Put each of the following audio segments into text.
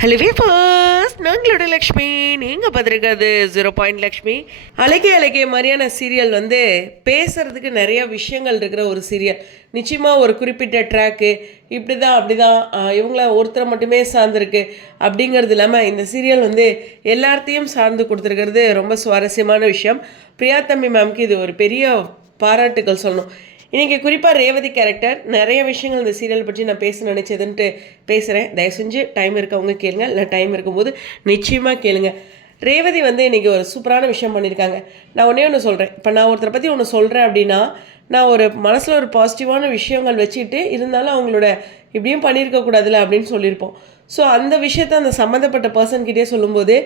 Hello viewers, நாங்களோட Lakshmi. நீங்கள் பார்த்துருக்காது 0 லக்ஷ்மி. அழகே அழகே மாதிரியான சீரியல் பேசுகிறதுக்கு நிறைய விஷயங்கள் இருக்கிற ஒரு சீரியல். நிச்சயமாக ஒரு குறிப்பிட்ட ட்ராக்கு இப்படி தான் அப்படி தான் இவங்கள ஒருத்தரை மட்டுமே சார்ந்திருக்கு அப்படிங்கிறது இல்லாமல் இந்த சீரியல் எல்லாத்தையும் சார்ந்து கொடுத்துருக்கிறது ரொம்ப சுவாரஸ்யமான விஷயம். பிரியா தம்பி மேம்க்கு இது ஒரு பெரிய பாராட்டுகள் சொல்லணும். இன்றைக்கி குறிப்பாக ரேவதி கேரக்டர் நிறைய விஷயங்கள் இந்த சீரியல் பற்றி நான் பேச நினச்சதுன்ட்டு பேசுகிறேன். தயவு செஞ்சு டைம் இருக்கவங்க கேளுங்க, இல்லை டைம் இருக்கும்போது நிச்சயமாக கேளுங்க. ரேவதி இன்றைக்கி ஒரு சூப்பரான விஷயம் பண்ணியிருக்காங்க. நான் ஒன்று சொல்கிறேன். இப்போ நான் ஒருத்தரை பற்றி ஒன்று சொல்கிறேன் அப்படின்னா, நான் ஒரு மனசில் ஒரு பாசிட்டிவான விஷயங்கள் வச்சுட்டு இருந்தாலும் அவங்களோட இப்படியும் பண்ணியிருக்கக்கூடாதுல்ல அப்படின்னு சொல்லியிருப்போம். ஸோ அந்த விஷயத்தை அந்த சம்மந்தப்பட்ட பர்சன்கிட்டே சொல்லும்போது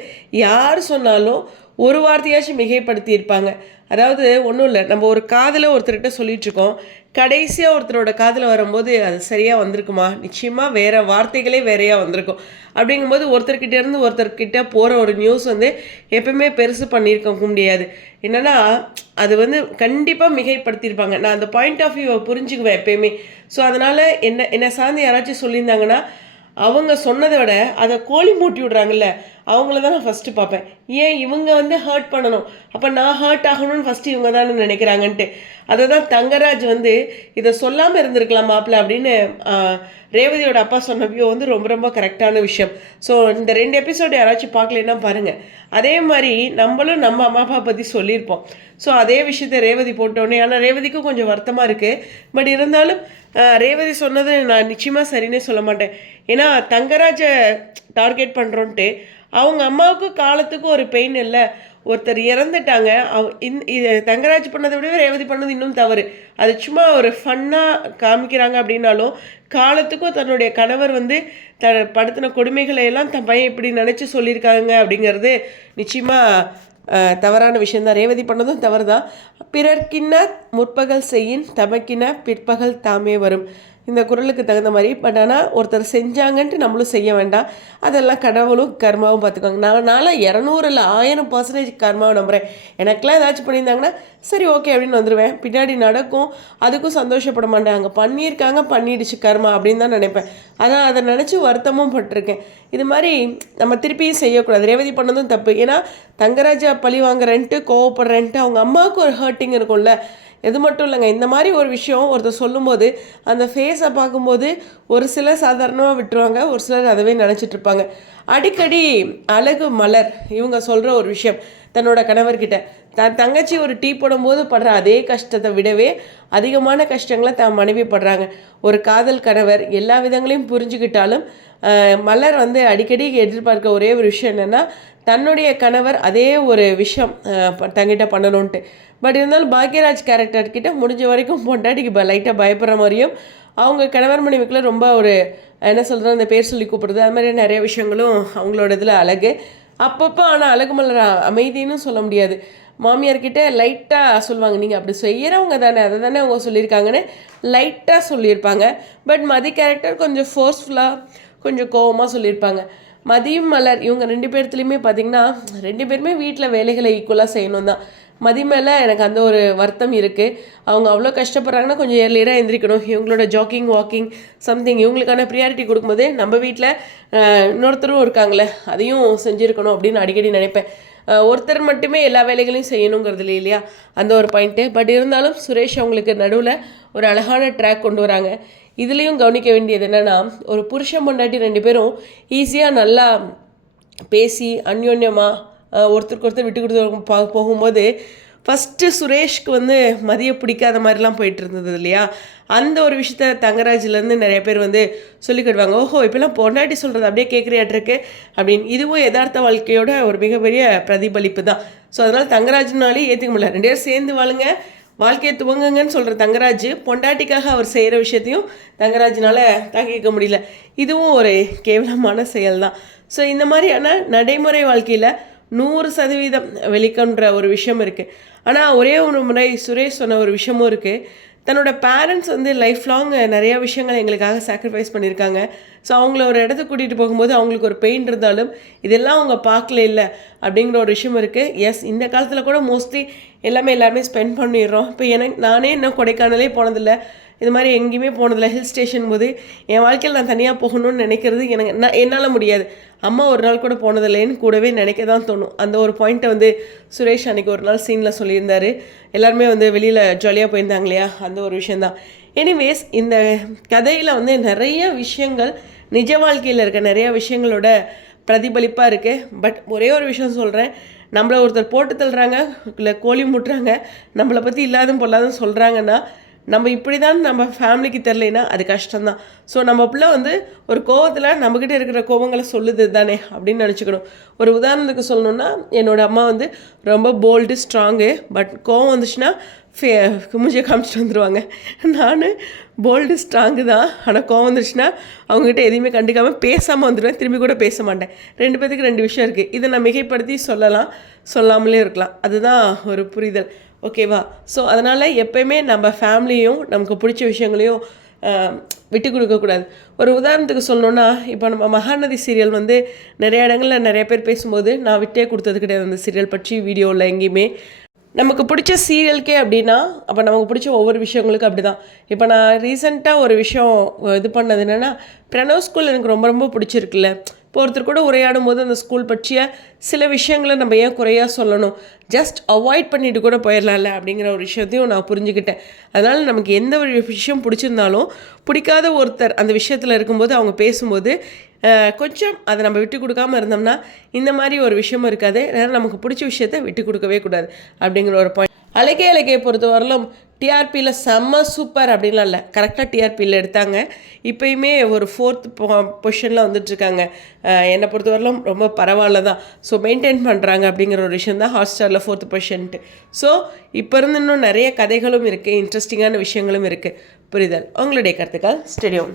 யார் சொன்னாலும் ஒரு வார்த்தையாச்சும் மிகைப்படுத்தியிருப்பாங்க. அதாவது ஒன்றும் இல்லை, நம்ம ஒரு காதில் ஒருத்தர்கிட்ட சொல்லிகிட்ருக்கோம், கடைசியாக ஒருத்தரோட காதில் வரும்போது அது சரியாக வந்திருக்குமா? நிச்சயமாக வேறு வார்த்தைகளே வேறையாக வந்திருக்கும். அப்படிங்கும்போது ஒருத்தர்கிட்டேருந்து ஒருத்தர்கிட்ட போகிற ஒரு நியூஸ் எப்பவுமே பெருசு பண்ணியிருக்க முடியாது. என்னென்னா அது கண்டிப்பாக மிகைப்படுத்தியிருப்பாங்க. நான் அந்த பாயிண்ட் ஆஃப் வியூவை புரிஞ்சுக்குவேன் எப்பயுமே. ஸோ அதனால் என்னை சார்ந்து யாராச்சும் சொல்லியிருந்தாங்கன்னா, அவங்க சொன்னதை விட அதை கோழி மூட்டி விடுறாங்கல்ல, அவங்கள தான் நான் ஃபஸ்ட்டு பார்ப்பேன். ஏன் இவங்க ஹர்ட் பண்ணணும், அப்போ நான் ஹர்ட் ஆகணும்னு ஃபஸ்ட்டு இவங்க தானே நினைக்கிறாங்கன்ட்டு. அதை தான் தங்கராஜ் இதை சொல்லாமல் இருந்திருக்கலாம் மாப்பிள்ள அப்படின்னு ரேவதியோட அப்பா சொன்னப்போ ரொம்ப ரொம்ப கரெக்டான விஷயம். ஸோ இந்த 2 எபிசோடு யாராச்சும் பார்க்கலன்னா பாருங்கள். அதே மாதிரி நம்மளும் நம்ம அம்மா அப்பா பற்றி சொல்லியிருப்போம். ஸோ அதே விஷயத்தை ரேவதி போட்டோன்னே, ஆனால் ரேவதிக்கும் கொஞ்சம் வருத்தமாக இருக்குது. பட் இருந்தாலும் ரேவதி சொன்னது நான் நிச்சயமாக சரின்னே சொல்ல மாட்டேன். ஏன்னா தங்கராஜை டார்கெட் பண்ணுறோன்ட்டு அவங்க அம்மாவுக்கு காலத்துக்கும் ஒரு பெயின் இல்லை. ஒருத்தர் இறந்துட்டாங்க. தங்கராஜ் பண்ணதை விட ரேவதி பண்ணது இன்னும் தவறு. அது சும்மா ஒரு ஃபன்னாக காமிக்கிறாங்க அப்படின்னாலும் காலத்துக்கும் தன்னுடைய கணவர் படுத்தின கொடுமைகளை எல்லாம் தன் பையன் இப்படி நினச்சி சொல்லியிருக்காங்க அப்படிங்கிறது நிச்சயமாக தவறான விஷயந்தான். ரேவதி பண்ணதும் தவறு தான். பிறர்க்கின்ன முற்பகல் செய்யின் தமக்கின பிற்பகல் தாமே வரும், இந்த குரலுக்கு தகுந்த மாதிரி. பட் ஆனால் ஒருத்தர் செஞ்சாங்கன்ட்டு நம்மளும் செய்ய வேண்டாம். அதெல்லாம் கடவுளும் கர்மாவும் பார்த்துக்கோங்க. நான்லாம் 200 இல்லை 1000% கர்மாவை நம்புகிறேன். எனக்கெல்லாம் ஏதாச்சும் பண்ணியிருந்தாங்கன்னா சரி ஓகே அப்படின்னு வந்துடுவேன். பின்னாடி நடக்கும், அதுக்கும் சந்தோஷப்பட மாட்டேன். அங்கே பண்ணியிருக்காங்க, பண்ணிடுச்சு கர்மா அப்படின்னு தான் நினைப்பேன். ஆனால் அதை நினச்சி வருத்தமும் பட்டிருக்கேன். இது மாதிரி நம்ம திருப்பியும் செய்யக்கூடாது. ரேவதி பண்ணதும் தப்பு. ஏன்னா தங்கராஜா பழி வாங்குறேன்ட்டு கோவப்படுறேன்ட்டு அவங்க அம்மாவுக்கு ஒரு ஹர்ட்டிங் இருக்கும்ல. இது மட்டும் இல்லைங்க, இந்த மாதிரி ஒரு விஷயம் ஒருத்தர் சொல்லும்போது அந்த ஃபேஸை பார்க்கும்போது ஒரு சிலர் சாதாரணமாக விட்டுருவாங்க, ஒரு சிலர் அதவே நினச்சிட்ருப்பாங்க. அடிக்கடி அழகு மலர் இவங்க சொல்கிற ஒரு விஷயம், தன்னோட கணவர்கிட்ட தங்கச்சி ஒரு டீ போடும்போது படுற அதே கஷ்டத்தை விடவே அதிகமான கஷ்டங்களை தான் மனைவி படுறாங்க. ஒரு காதல் கணவர் எல்லா விதங்களையும் புரிஞ்சுக்கிட்டாலும் மலர் அடிக்கடி எதிர்பார்க்க ஒரே ஒரு விஷயம் என்னென்னா, தன்னுடைய கணவர் அதே ஒரு விஷயம் தங்கிட்ட பண்ணணுன்ட்டு. பட் இருந்தாலும் பாக்யராஜ் கேரக்டர்கிட்ட முடிஞ்ச வரைக்கும் பொண்டாட்டிக்கு லைட்டாக பயப்படுற மாதிரியும், அவங்க கணவர் மனைவிக்குள்ள ரொம்ப ஒரு என்ன சொல்கிறோம், அந்த பேர் சொல்லி கூப்பிடுறது, அது மாதிரி நிறைய விஷயங்களும் அவங்களோட இதில் அழகு. அப்பப்போ ஆனால் அழகு மலர் அமைதின்னு சொல்ல முடியாது. மாமியார்கிட்ட லைட்டாக சொல்லுவாங்க, நீங்கள் அப்படி செய்கிறவங்க தானே, அதை தானே அவங்க சொல்லியிருக்காங்கன்னு லைட்டாக சொல்லியிருப்பாங்க. பட் மதி கேரக்டர் கொஞ்சம் ஃபோர்ஸ்ஃபுல்லாக கொஞ்சம் கோவமாக சொல்லியிருப்பாங்க. மதியும் மலர் இவங்க 2 பேர்த்துலேயுமே பார்த்திங்கன்னா 2 பேருமே வீட்டில் வேலைகளை ஈக்குவலாக செய்யணும் தான். மதி மேலே எனக்கு அந்த ஒரு வருத்தம் இருக்குது. அவங்க அவ்வளோ கஷ்டப்படுறாங்கன்னா கொஞ்சம் ஏர்லியராக எந்திரிக்கணும். இவங்களோட ஜாக்கிங் வாக்கிங் சம்திங் இவங்களுக்கான ப்ரியாரிட்டி கொடுக்கும்போதே நம்ம வீட்டில் இன்னொருத்தரும் இருக்காங்களே அதையும் செஞ்சுருக்கணும் அப்படின்னு அடிக்கடி நினைப்பேன். ஒருத்தர் மட்டுமே எல்லா வேலைகளையும் செய்யணுங்கிறது இல்லையா, அந்த ஒரு பாயிண்ட்டு. பட் இருந்தாலும் சுரேஷ் அவங்களுக்கு நடுவில் ஒரு அழகான ட்ராக் கொண்டு வராங்க. இதுலேயும் கவனிக்க வேண்டியது என்னென்னா, ஒரு புருஷன் பொண்டாட்டி 2 பேரும் ஈஸியாக நல்லா பேசி அந்யோன்யமாக ஒருத்தருக்கு ஒருத்தர் விட்டு கொடுத்து போகும்போது ஃபஸ்ட்டு சுரேஷ்க்கு மதியை பிடிக்காத மாதிரிலாம் போயிட்டு இருந்தது இல்லையா. அந்த ஒரு விஷயத்த தங்கராஜ்லேருந்து நிறைய பேர் சொல்லிக்கிடுவாங்க, ஓஹோ இப்போலாம் பொண்டாட்டி சொல்கிறது அப்படியே கேட்குறியாட்டிருக்கு அப்படின்னு. இதுவும் யதார்த்த வாழ்க்கையோட ஒரு மிகப்பெரிய பிரதிபலிப்பு தான். ஸோ அதனால் தங்கராஜ்னாலே ஏற்றுக்க முடியல. 2 பேரும் சேர்ந்து வாழுங்க, வாழ்க்கையை துவங்குங்கன்னு சொல்கிற தங்கராஜ் பொண்டாட்டிக்காக அவர் செய்கிற விஷயத்தையும் தங்கராஜனால் தாங்கிக்க முடியல. இதுவும் ஒரு கேவலமான செயல் தான். ஸோ இந்த மாதிரியான நடைமுறை வாழ்க்கையில் 100% வெளிக்கொன்ற ஒரு விஷயம் இருக்குது. ஆனால் ஒரே ஒரு முறை சுரேஷ் சொன்ன ஒரு விஷயமும் இருக்குது. தன்னோட பேரண்ட்ஸ் லைஃப் லாங் நிறையா விஷயங்கள் எங்களுக்காக சாக்ரிஃபைஸ் பண்ணியிருக்காங்க. ஸோ அவங்கள ஒரு இடத்துக்கு கூட்டிகிட்டு போகும்போது அவங்களுக்கு ஒரு பெயின் இருந்தாலும் இதெல்லாம் அவங்க பார்க்கல இல்லை அப்படிங்கிற ஒரு விஷயம் இருக்குது. எஸ், இந்த காலத்தில் கூட மோஸ்ட்லி எல்லாருமே ஸ்பெண்ட் பண்ணிடுறோம். இப்போ நானே இன்னும் கொடைக்கானலே போனதில்லை. இது மாதிரி எங்கேயுமே போனதில்லை. ஹில் ஸ்டேஷன் போது என் வாழ்க்கையில் நான் தனியாக போகணும்னு நினைக்கிறது என்னால் முடியாது. அம்மா ஒரு நாள் கூட போனதில்லைன்னு கூடவே நினைக்க தான் தோணும். அந்த ஒரு பாயிண்ட்டை வந்து சுரேஷ் அன்றைக்கி ஒரு நாள் சீனில் சொல்லியிருந்தார். எல்லாருமே வந்து வெளியில் ஜாலியாக போயிருந்தாங்க இல்லையா, அந்த ஒரு விஷயந்தான். எனிவேஸ், இந்த கதையில் வந்து நிறைய விஷயங்கள் நிஜ வாழ்க்கையில் இருக்க நிறைய விஷயங்களோட பிரதிபலிப்பாக இருக்குது. பட் ஒரே ஒரு விஷயம் சொல்கிறேன், நம்மளை ஒருத்தர் போட்டு தள்ளுறாங்க, இல்லை கோழி முட்டுறாங்க, நம்மளை பற்றி இல்லாதும் பொல்லாதும் சொல்கிறாங்கன்னா, நம்ம இப்படி தான் நம்ம ஃபேமிலிக்கு தெரிலனா அது கஷ்டம்தான். ஸோ நம்ம பிள்ளை வந்து ஒரு கோவத்தில் நம்மக்கிட்ட இருக்கிற கோவங்களை சொல்லுது தானே அப்படின்னு நினச்சிக்கணும். ஒரு உதாரணத்துக்கு சொல்லணுன்னா, என்னோடய அம்மா வந்து ரொம்ப போல்டு, ஸ்ட்ராங்கு. பட் கோவம் வந்துச்சுன்னா மூஞ்சியை காமிச்சிட்டு வந்துடுவாங்க. நான் போல்டு, ஸ்ட்ராங்கு தான். ஆனால் கோவம் வந்துருச்சுன்னா அவங்ககிட்ட எதையுமே கண்டுக்காமல் பேசாமல் வந்துடுவேன். திரும்பி கூட பேச மாட்டேன். 2 பேத்துக்கு 2 விஷயம் இருக்குது. இதை நான் மிகைப்படுத்தி சொல்லலாம், சொல்லாமலே இருக்கலாம். அதுதான் ஒரு புரிதல். ஓகேவா? ஸோ அதனால் எப்போயுமே நம்ம ஃபேமிலியும் நமக்கு பிடிச்ச விஷயங்களையும் விட்டு கொடுக்கக்கூடாது. ஒரு உதாரணத்துக்கு சொல்லணுன்னா, இப்போ நம்ம மகாநதி சீரியல் வந்து நிறைய இடங்களில் நிறைய பேர் பேசும்போது நான் விட்டே கொடுத்தது கிடையாது அந்த சீரியல் பற்றி வீடியோவில் எங்கேயுமே. நமக்கு பிடிச்ச சீரியலுக்கே அப்படின்னா, அப்போ நமக்கு பிடிச்ச ஒவ்வொரு விஷயங்களுக்கும் அப்படி தான். இப்போ நான் ரீசெண்டாக ஒரு விஷயம் இது பண்ணது என்னென்னா, பிரணவ் ஸ்கூல் எனக்கு ரொம்ப ரொம்ப பிடிச்சிருக்குல்ல. இப்போ ஒருத்தர் கூட உரையாடும் போது அந்த ஸ்கூல் பற்றிய சில விஷயங்களை நம்ம ஏன் குறையாக சொல்லணும், ஜஸ்ட் அவாய்ட் பண்ணிட்டு கூட போயிடலாம்ல அப்படிங்கிற ஒரு விஷயத்தையும் நான் புரிஞ்சுக்கிட்டேன். அதனால் நமக்கு எந்த ஒரு விஷயம் பிடிச்சிருந்தாலும் பிடிக்காத ஒருத்தர் அந்த விஷயத்தில் இருக்கும்போது அவங்க பேசும்போது கொஞ்சம் அதை நம்ம விட்டு கொடுக்காமல் இருந்தோம்னா இந்த மாதிரி ஒரு விஷயமும் இருக்காது. அதனால் நமக்கு பிடிச்ச விஷயத்தை விட்டு கொடுக்கவே கூடாது அப்படிங்கிற ஒரு பாயிண்ட். அழகே பொறுத்த வரலும் டிஆர்பியில் செம்ம சூப்பர் அப்படின்லாம் இல்லை, கரெக்டாக டிஆர்பியில் எடுத்தாங்க. இப்போயுமே ஒரு 4th பொசிஷனில் வந்துட்டுருக்காங்க. என்னை பொறுத்த வரலும் ரொம்ப பரவாயில்ல தான். ஸோ மெயின்டைன் பண்ணுறாங்க அப்படிங்கிற ஒரு விஷயம் தான் ஹாட்ஸ்டாரில் 4th பொசிஷன்ட்டு. ஸோ இப்போ இருந்து இன்னும் நிறைய கதைகளும் இருக்குது, இன்ட்ரெஸ்டிங்கான விஷயங்களும் இருக்குது. புரிதல். உங்களுடைய கருத்துக்கள் ஸ்டேடியம்.